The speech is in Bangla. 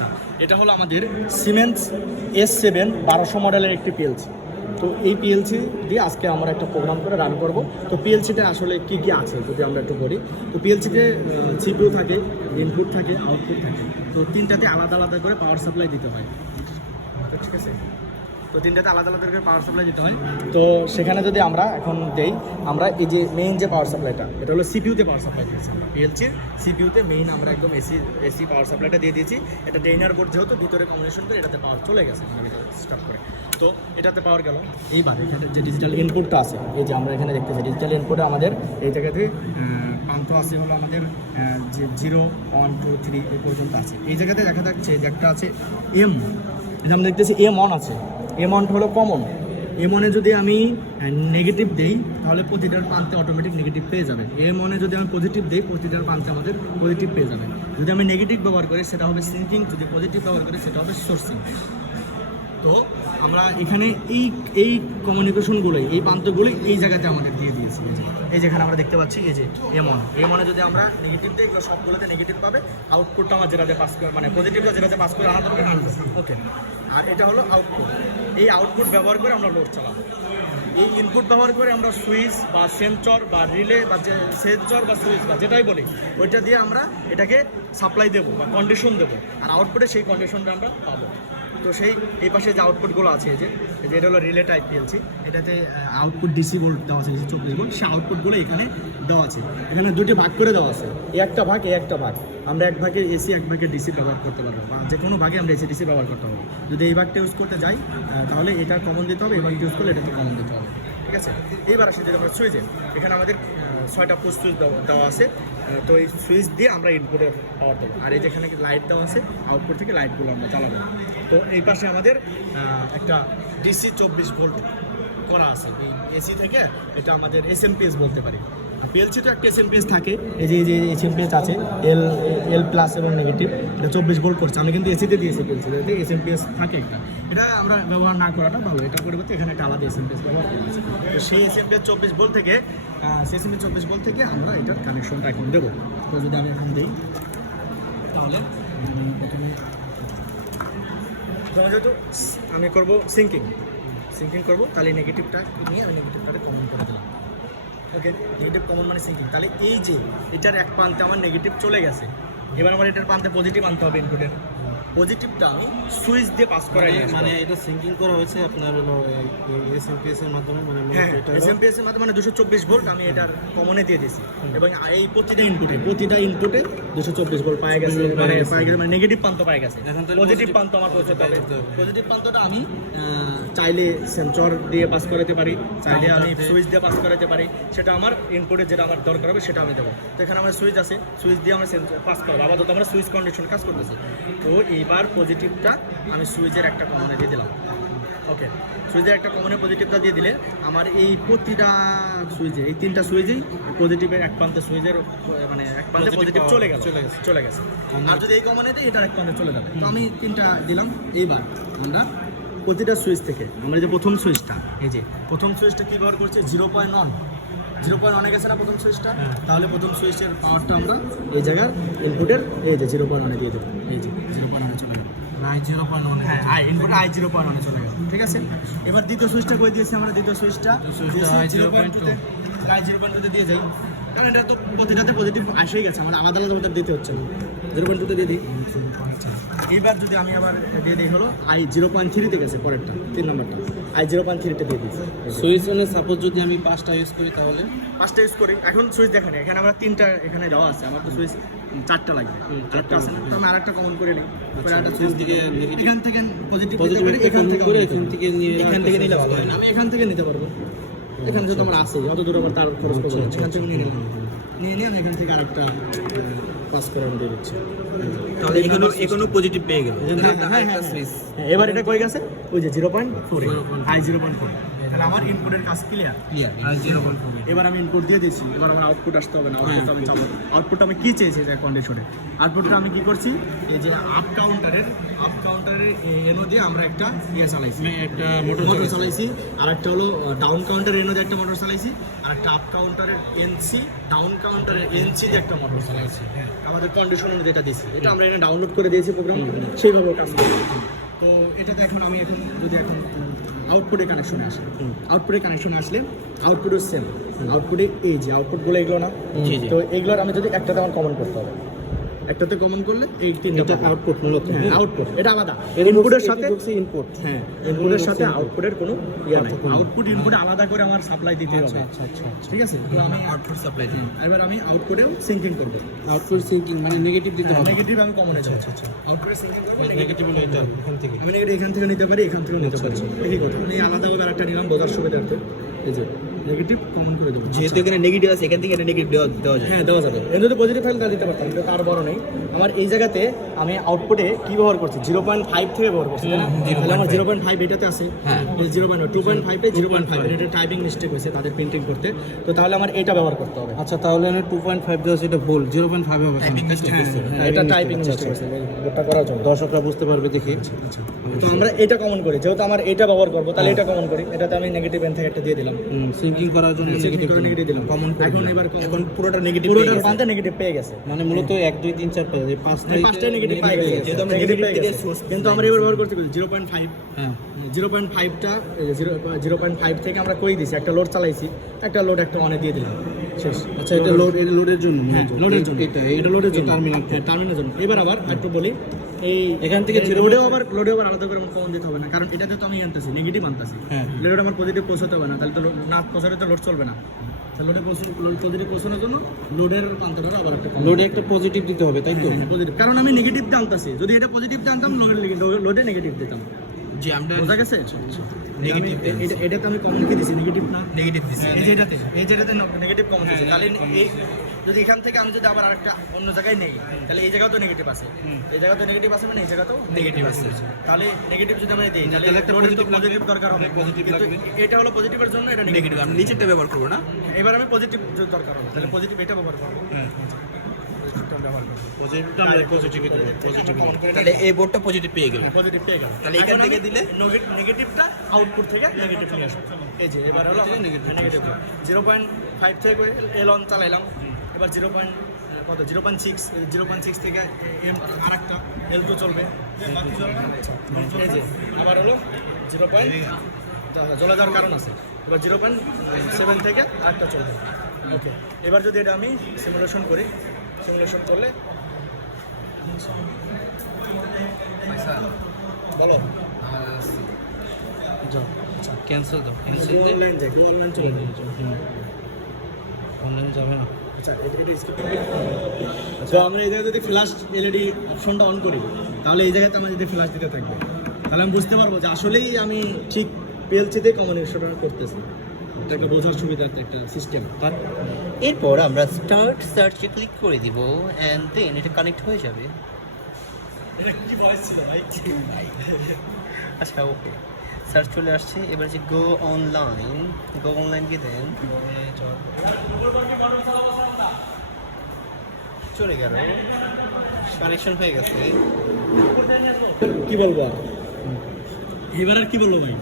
আচ্ছা, এটা হলো আমাদের সিমেন্স S7 1200 মডেলের একটি পিএলসি। তো এই পিএলসি দিয়ে আজকে আমরা একটা প্রোগ্রাম করে রান করব। তো পিএলসিতে আসলে কি কি আছে যদি আমরা একটু বলি, তো পিএলসিতে সিপিইউ থাকে, ইনপুট থাকে, আউটপুট থাকে। তো তিনটাতে আলাদা আলাদা করে পাওয়ার সাপ্লাই দিতে হয়, ঠিক আছে? তো তিনটাতে আলাদা আলাদা করে পাওয়ার সাপ্লাই দিতে হয়। তো সেখানে যদি আমরা এখন দেই, আমরা এই যে মেইন যে পাওয়ার সাপ্লাইটা, এটা হলো সিপিইউতে পাওয়ার সাপ্লাই দিয়েছি। পিএলসির সিপিইউতে মেইন আমরা একদম এসি পাওয়ার সাপ্লাইটা দিয়ে দিয়েছি। এটা ডেইনার বোর্ড যেহেতু ভিতরে কম্বিনেশন করে এটাতে পাওয়ার চলে গেছে স্টার্ট করে। তো এটাতে পাওয়ার গেল। এইবার এখানে যে ডিজিটাল ইনপুটটা আছে, এই যে আমরা এখানে দেখতেছি ডিজিটাল ইনপুটে আমাদের এই জায়গাতে প্রান্ত আছে হলো আমাদের যে 0 1 2 3 এই পর্যন্ত আছে। এই জায়গাতে দেখা যাচ্ছে যে একটা আছে এম, এটা আমরা দেখতেছি M1 আছে। M1 হলো কমন। M1-এ যদি আমি নেগেটিভ দিই তাহলে প্রতিটার প্রান্তে অটোমেটিক নেগেটিভ পেয়ে যাবে। M1-এ যদি আমি পজিটিভ দিই প্রতিটার প্রান্তে আমাদের পজিটিভ পেয়ে যাবে। যদি আমি নেগেটিভ ব্যবহার করি সেটা হবে সিঙ্কিং, যদি পজিটিভ ব্যবহার করি সেটা হবে সোর্সিং। তো আমরা এখানে এই কমিউনিকেশনগুলোই, এই প্রান্তগুলোই এই জায়গাতে আমাদের দিয়ে দিয়েছি। এই যেখানে আমরা দেখতে পাচ্ছি এই যে M1-এ যদি আমরা নেগেটিভ দিই এগুলো সবগুলোতে নেগেটিভ পাবে। আউটপুটটা আমার যেটাতে পাস করে, মানে পজিটিভটা যেটাতে পাস করে আনা দরকার আনবে। ওকে, আর এটা হলো আউটপুট। এই আউটপুট ব্যবহার করে আমরা লোড চালাবো। এই ইনপুট ব্যবহার করে আমরা সুইচ বা সেন্সর বা রিলে বা সেন্সর বা সুইচ বা যেটাই বলি ওইটা দিয়ে আমরা এটাকে সাপ্লাই দেবো বা কন্ডিশন দেবো, আর আউটপুটে সেই কন্ডিশনটা আমরা পাবো। তো সেই এই পাশে যে আউটপুটগুলো আছে, এই যে এটা হলো রিলে টাইপ পিএলসি, এটাতে আউটপুট ডিসি ভোল্ট দেওয়া আছে, 24 ভোল্ট। সেই আউটপুটগুলো এখানে দেওয়া আছে। এখানে দুটি ভাগ করে দেওয়া আছে, একটা ভাগ একটা ভাগ। আমরা এক ভাগে এসি এক ভাগে ডিসি ব্যবহার করতে পারবো, বা যে কোনো ভাগে আমরা এসি ডিসি ব্যবহার করতে পারবো। যদি এই ভাগটা ইউজ করতে যাই তাহলে এটা কমন দিতে হবে, এই ভাগটা ইউজ করলে এটাকে কমন দিতে হবে, ঠিক আছে? এইবার আসে যদি আমরা সুইচে, এখানে আমাদের 6টা পুশ সুইচ দেওয়া আছে। তো এই সুইচ দিয়ে আমরা ইনপুটে পাওয়ার দেবো। আর এই যেখানে লাইট দেওয়া আছে, আউটপুট থেকে লাইটগুলো আমরা চালাবো। তো এই পাশে আমাদের একটা ডিসি 24 ভোল্ট করা আছে। এই এসি থেকে এটা আমাদের এসএমপিএস বলতে পারি। পিএলসি তো একটা এসএমপিএস থাকে, এই যে এসএমপিএস আছে এল প্লাস এবং নেগেটিভ, এটা 24 ভোল্ট করছে। আমি কিন্তু এসিতে দিয়েছি পিএলসিতে, এসএমপিএস থাকে একটা। এটা আমরা ব্যবহার না করাটা ভালো, এটা পরিবর্তে এখানে একটা আলাদা এসএমপিএস ব্যবহার করেছি। তো সেই এসএমপিএস 24 ভোল্ট থেকে আমরা এটার কানেকশনটা এখন দেবো। তো যদি আমি এখন দিই তাহলে প্রথমে যেহেতু আমি করবো সিঙ্কিং করবো, তাহলে নেগেটিভটা নিয়ে আমি নেগেটিভটাকে কমন করে দিলাম। ওকে, নেগেটিভ কমন মানে সিঙ্কিং। তাহলে এই যে এটার এক প্রান্তে আমার নেগেটিভ চলে গেছে, এবার আমার এটার প্রান্তে পজিটিভ আনতে হবে। ইনপুটের পজিটিভটা আমি সুইচ দিয়ে পাস করাই, মানে এটা সিঙ্কিং করা হয়েছে আপনার হলো এসএমপিএস এর মাধ্যমে, মানে এসএমপিএস এর মাধ্যমে 224 ভোল্ট আমি এটার কমনে দিয়ে দিয়েছি। এবং এই প্রতিটা ইনপুটে 224 ভোল্ট পাওয়া গেছে, মানে নেগেটিভ প্রান্ত পাওয়া গেছে। পজিটিভ প্রান্ত আমার পৌঁছাতে হবে। পজিটিভ প্রান্তটা আমি চাইলে সেন্সর দিয়ে পাস করাতে পারি, চাইলে আমি সুইচ দিয়ে পাস করাতে পারি। সেটা আমার ইনপুটে যেটা আমার দরকার হবে সেটা আমি দেবো। তো এখানে আমার সুইচ আছে, সুইচ দিয়ে আমরা সেন্সর পাস করবো। আপাতত আমরা সুইচ কন্ডিশন কাজ করতেছি। তো এইবার পজিটিভটা আমি সুইচের একটা কমনে দিয়ে দিলাম। ওকে, সুইচের একটা কমনে পজিটিভটা দিয়ে দিলে আমার এই প্রতিটা সুইচে, এই 3টা সুইচেই পজিটিভের এক প্রান্তে সুইচের মানে এক প্রান্তে পজিটিভ চলে গেছে। আর যদি এই কমনে দিই এটার এক প্রান্তে চলে যাবে। তো আমি 3টা দিলাম। এইবার আমরা প্রতিটা সুইচ থেকে আমরা যে প্রথম সুইচটা, এই যে প্রথম সুইচটা কী ব্যবহার করছে 0.1 গেছে না প্রথম সুইচটা, তাহলে প্রথম সুইচের পাওয়ারটা আমরা এই জায়গার ইনপুটের এই যে 0.1 দিয়ে দেবো। এই যে 0.1 চলে গেল, I0.1, হ্যাঁ ইনপুট I0.1 চলে গেল, ঠিক আছে? এবার দ্বিতীয় সুইচটা করে দিয়েছি আমরা, দ্বিতীয় সুইচটা I0.2 দিয়ে যাই, কারণ এটা তো প্রতিটাতে পজিটিভ আসেই গেছে, আমাদের আলাদা আলাদা দিতে হচ্ছে না। 0.2 দিয়ে দিই। এইবার যদি আমি আবার দিয়ে দিই হলো I0.3 গেছে, পরেরটা 3 নম্বরটা I0.3 দিয়ে দিচ্ছি। সুইচ মানে সাপোজ যদি আমি 5টা ইউজ করি তাহলে 5টা ইউজ করি। এখন সুইচ দেখেন এখানে আমরা 3টা এখানে দেওয়া আছে, আমার তো সুইচ 4টা লাগবে, 4টা আছে না? তো আমি আরেকটা কমন করে নিই। আরেকটা সুইচ দিকে এখান থেকে পজিটিভ দিতে পারি, এখান থেকে নিলে ভালো হয়। আমি এখান থেকে নিতে পারবো, এখানে যেহেতু আমার আছে, যত দূর আমার তার খরচ করবো, এখান থেকে নিয়ে আমি এখান থেকে আরেকটা পাস করে আমি দিয়ে দিচ্ছি। তাহলে এখানেও পজিটিভ পেয়ে গেল। এবার এটা কই গেছে, ওই যে 0.4 I0.4 তাহলে আমার ইনপুটের কাজ ক্লিয়ার। আর 0.4 এবার আমি ইনপুট দিয়ে দিয়েছি, এবার আমার আউটপুট আসতে হবে না, আউটপুট আমি চাবো। আউটপুট আমি কি চেয়েছি যে কন্ডিশনে, আউটপুটটা আমি কি করছি, এই যে আপ কাউন্টারের এনো দিয়ে আমরা একটা ইয়ে চালাইছি, একটা মোটর মোটর চালাইছি, আর একটা হলো ডাউন কাউন্টারের এনো দিয়ে একটা মোটর চালাইছি, আর একটা আপ কাউন্টারের এনসি, ডাউন কাউন্টারের এনসি দিয়ে একটা মোটর চালাইছি। আমাদের কন্ডিশন অনুযায়ী এটা দিছি, এটা আমরা এখানে ডাউনলোড করে দিয়েছি প্রোগ্রাম, সেইভাবে কাজ করি। তো এটাতে এখন আমি যদি আউটপুটে কানেকশনে আসি, আউটপুটে কানেকশনে আসলে আউটপুটও সেম, আউটপুটে এই যে আউটপুটগুলো এগুলো না, তো এগুলোর আমি যদি একটাতে আমার কমন করতে হবে, একটাতে কমন করলে এই তিনটা আউটপুট মূলত আউটপুট, এটা আলাদা ইনপুটের সাথে ইনপুট। হ্যাঁ, ইনপুটের সাথে আউটপুটের কোনো ইয়া নাই, আউটপুট ইনপুটে আলাদা করে আমার সাপ্লাই দিতে হবে। আচ্ছা আচ্ছা ঠিক আছে, তো আমি আউটপুট সাপ্লাই দিন। এবার আমি আউটপুটেও সিঙ্কিং করব, আউটপুট সিঙ্কিং মানে নেগেটিভ দিতে হবে। নেগেটিভ আমি কমনে যাব, আউটপুটে সিঙ্কিং করব, নেগেটিভ হলো এটা এখান থেকে। আমি নেগেটিভ এখান থেকে নিতে পারি, এখান থেকে নিতে পারি, একই কথা। আমি আলাদাভাবে আরেকটা নিলাম বোঝার সুবিধার্থে, এই যে নেগেটিভ কমন করে দেবো, যেহেতু এখানে নেগেটিভ আছে এখান থেকে এটা নেগেটিভ দেওয়া যায়। হ্যাঁ দেওয়া যাবে। এর যদি পজিটিভ ফাইল তা দিতে পারতাম, কিন্তু তার বড় নেই। আমার এই জায়গাতে আমি আউটপুটে কি ব্যবহার করছি, 0.5 থেকে ব্যবহার করছি, তাই না? তাহলে আমার 0.5 এটাতে আছে, হ্যাঁ। 2.5 এ 0.5 এটা টাইপিং মিস্টেক হয়েছে তাদের প্রিন্টিং করতে, তো তাহলে আমার এটা ব্যবহার করতে হবে। আচ্ছা তাহলে 2.5 দেওয়া আছে, এটা ভুল, 0.5 হবে। টাইপিং মিস্টেক হ্যাঁ, এটা টাইপিং মিস্টেক হয়েছে, এটা করার জন্য। দর্শকরা বুঝতে পারবে দেখি। তো আমরা এটা কমন করি, যেহেতু আমার এটা ব্যবহার করবো, তাহলে এটা কমন করি, এটাতে আমি নেগেটিভ এন থেকে একটা দিয়ে দিলাম, সিঙ্কিং করার জন্য নেগেটিভ দিলাম কমন এখন এবার এখন পুরোটা নেগেটিভ পুরোটার প্রান্তে নেগেটিভ পেয়ে গেছে, মানে মূলত 1 2 3 4 5 পাঁচটাই নেগেটিভ পেয়ে গেছে, যেহেতু আমরা নেগেটিভ negative পেয়ে থেকে গেছে। source কিন্তু আমরা এবার ব্যবহার করতে 0.5, হ্যাঁ 0.5টা 0.5 থেকে আমরা কই দিছি, একটা লোড চালাইছি, একটা লোড একটা অনে দিয়ে দিলাম, শেষ। আচ্ছা এটা লোডের জন্য হ্যাঁ, লোডের জন্য, এটা লোডের জন্য, টার্মিনাল টার্মিনালের জন্য। এবার আবার একটু বলি, এই এখান থেকে লোডেও আবার আলাদা করে আমার কমন দিতে হবে না, কারণ এটাতে তো আমি আনতেছি নেগেটিভ আনতেছি, হ্যাঁ। লোড আমার পজিটিভ পৌঁছাতে হবে না, তাহলে তো না পৌঁছালে তো লোড চলবে না। লোডে পজিটিভ পৌঁছানোর জন্য লোডের প্রান্তটা আবার একটা লোডে একটা পজিটিভ দিতে হবে, তাই তো? পজিটিভ, কারণ আমি নেগেটিভ দিয়ে আনতেছি, যদি এটা পজিটিভ দিয়ে আনতাম লোডে নেগেটিভ দিতাম। যে আমরা বোঝা গেছে? নেগেটিভ এটাতে আমি কমন কি দিছি, নেগেটিভ না, নেগেটিভ দিছি। এই যেটাতে নেগেটিভ কমন দিছি, তাহলে এই যদি এখান থেকে আমি যদি আবার আরেকটা অন্য জায়গায় নেই, তাহলে এই জায়গাও তো নেগেটিভ আছে, এই জায়গাতেও নেগেটিভ আছে, মানে এই জায়গাতেও নেগেটিভ আছে। তাহলে নেগেটিভ যদি আমরা দিই, তাহলে একটা লোডের তো পজিটিভ দরকার হবে, কিন্তু এটা হলো পজিটিভের জন্য, এটা নেগেটিভ। নেগেটিভ আমরা নিচেরটা ব্যবহার করব না। এবার আমি পজিটিভ দরকার হবে, তাহলে পজিটিভ এটা ব্যবহার করব, পজিটিভটা ব্যবহার করব, পজিটিভটা আমরা পজিটিভ তাহলে এই বোর্ডটা পজিটিভ পেয়ে গেল। পজিটিভ পেয়ে গেল। তাহলে এখান থেকে দিলে নেগেটিভটা আউটপুট থেকে নেগেটিভ নিয়ে আসবে, এই যে এবার হলো নেগেটিভ 0.5 থেকে এল অন চালাইলাম, এবার 0.6 থেকে এম আরেকটা L2 চলবে, এই যে আবার হলো 0. জ্বলে যাওয়ার কারণ আছে, এবার 0.7 থেকে আরেকটা চলবে। ওকে, এবার যদি এটা আমি সিমুলেশন করি, সিমুলেশন করলে বলো ক্যান্সেল দাও, ক্যান্সেল দে। অনলাইন যাই, অনলাইন চলে যাবে। অনলাইন যাবে না। আচ্ছা, তো আমরা এই জায়গায় যদি ফ্ল্যাশ এলইডি অপশনটা অন করি, তাহলে এই জায়গাতে আমার যদি ফ্ল্যাশ দিতে থাকবে, তাহলে আমি বুঝতে পারবো যে আসলেই আমি ঠিক পিএলসিতে কমিউনিকেশন করতেছি। এটা একটা বোঝার সুবিধার একটা সিস্টেম। এরপর আমরা স্টার্ট সার্চে ক্লিক করে দিব এন্ড দেন এটা কানেক্ট হয়ে যাবে। এটা কি ভয়েস ছিল ভাই? আচ্ছা ওকে, সার্চ চলে আসছে। এবার যে গো অনলাইন দিয়ে দেন, চলে গেল, কানেকশন হয়ে গেছে। কি বলবো আর এবার আর কি বলবো ভাই?